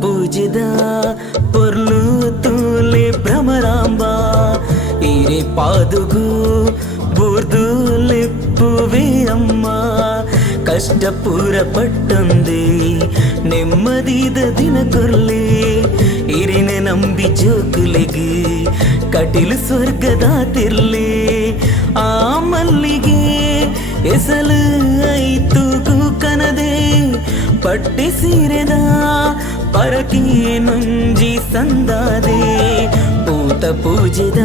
ಪೂಜಿದ ಪೊರ್ಲು ತೂಲೆ ಭ್ರಮರಾಂಬ ಈರೆ ಪಾದುಗು ಬೂರ್ದು ಲೆಪ್ಪುವೆ ಅಮ್ಮ ಕಷ್ಟಪೂರ ಪಟ್ಟೊಂದೆ ನೆಮ್ಮದಿದ ದಿನ ಕೊರ್ಲೆ ಇರಿನ ನಂಬಿ ಜೋಕುಲೆಗೆ ಕಟಿಲು ಸ್ವರ್ಗದ ತಿರ್ಲೆ ಆ ಮಲ್ಲಿಗೆ ಎಸಲು ಐತು ಕನದೆ ಪಟ್ಟಿ ಸೀರೆದ ಪರಕಿ ನುಂಜಿ ಸಂದಾದೆ ಪೂತ ಪೂಜಿದ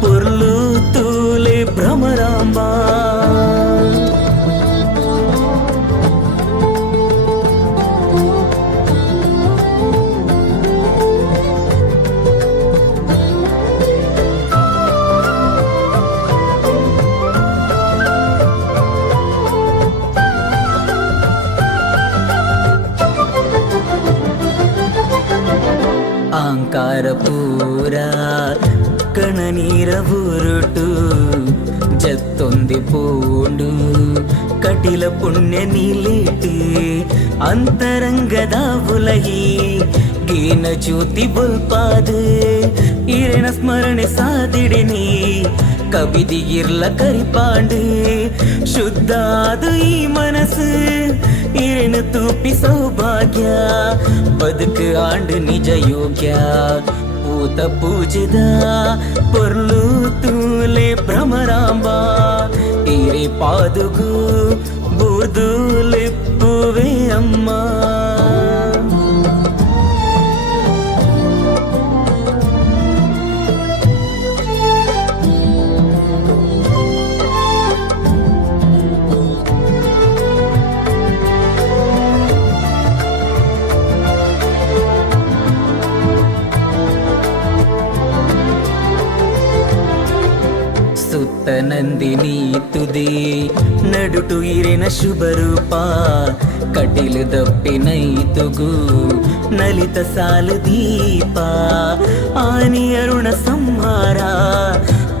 ಪೊರ್ಲು ತೂಲೆ ಭ್ರಮರಾಂಬ ಆಂಕಾರ ಪೂರ ಕಣನೀರ ಬುರುಟು ಜತ್ತೊಂದಿ ಪೋಂಡು ಕಟಿಲ ಪುಣ್ಯ ನೀಲಿಟಿ ಅಂತರಂಗದ ಬುಲಹಿ ಗೀನ ಜ್ಯೋತಿ ಬುಲ್ಪಾದೆ ಇರಣ ಸ್ಮರಣೆ ಸಾದಿಡಿನಿ ಕವಿದಿಗಿರ್ಲ ಕರಿಪಾಂಡೆ ಶುದ್ಧಾದು ಈ ಮನಸ್ಸು ಇರಣ ತೂಪಿ ಸೌಭಾಗ್ಯ ಬದುಕು ಆಂಡು ನಿಜ ಯೋಗ್ಯ ಪೂತ ಪೂಜಿದ ಪೊರ್ಲು ತೂಲೆ ಭ್ರಮರಾಂಬ ಈರೆ ಪಾದುಗು ಬೂರ್ದು ಲೆಪ್ಪುವೆ ಅಮ್ಮ ಸುತ್ತ ನಂದಿನಿ ತುದಿ ನಡುಟು ಇರಿನ ಶುಭರೂಪ ಕಟಿಲು ದಪ್ಪಿನೈತುಗು ನಲಿತ ಸಾಲು ದೀಪ ಆನಿ ಅರುಣ ಸಂಹಾರ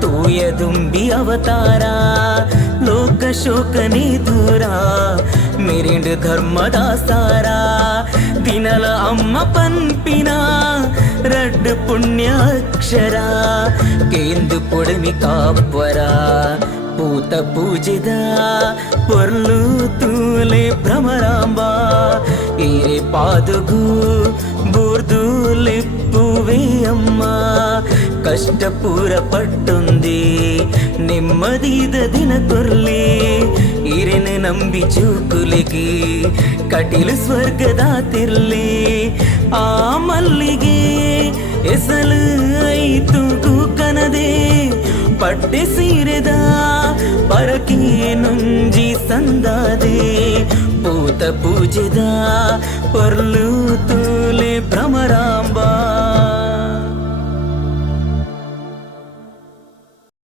ತೂಯ ದುಂಬಿ ಅವತಾರ ಲೋಕ ಶೋಕನೇ ದೂರ ಮಿರಿಂಡು ಧರ್ಮದಾಸಾರ ದಿನಲ ಅಮ್ಮ ಪನ್ಪಿನ ರಡ್ಡು ಪುಣ್ಯ ಅಕ್ಷರ ಕೇಂದು ಪೊಡಮಿ ಕಾಪರ ಪೂತ ಪೂಜಿದ ಪೊರ್ಲು ತೂಲೆ ಭ್ರಮರಾಂಬ ಈರೆ ಪಾದುಗು ಬೂರ್ದು ಲೆಪ್ಪುವೆ ಅಮ್ಮ ಕಷ್ಟಪೂರ ಪಟ್ಟೊಂದೆ ನೆಮ್ಮದಿದ ದಿನ ಕೊರ್ಲೆ ಇರೆನ ನಂಬಿ ಜೋಕುಲೆಗೆ ಕಟಿಲು ಸ್ವರ್ಗದ ತಿರ್ಲೆ ಆ ಮಲ್ಲಿಗೆ ಎಸಲು ಐತು ಕನದೆ ಪಟ್ಟೆ ಸೀರೆದ ಪರಕಿ ನುಂಜಿ ಸಂದಾದೆ ಪೂತ ಪೂಜಿದ ಪೊರ್ಲು ತೂಲೆ ಭ್ರಮರಾಂಬ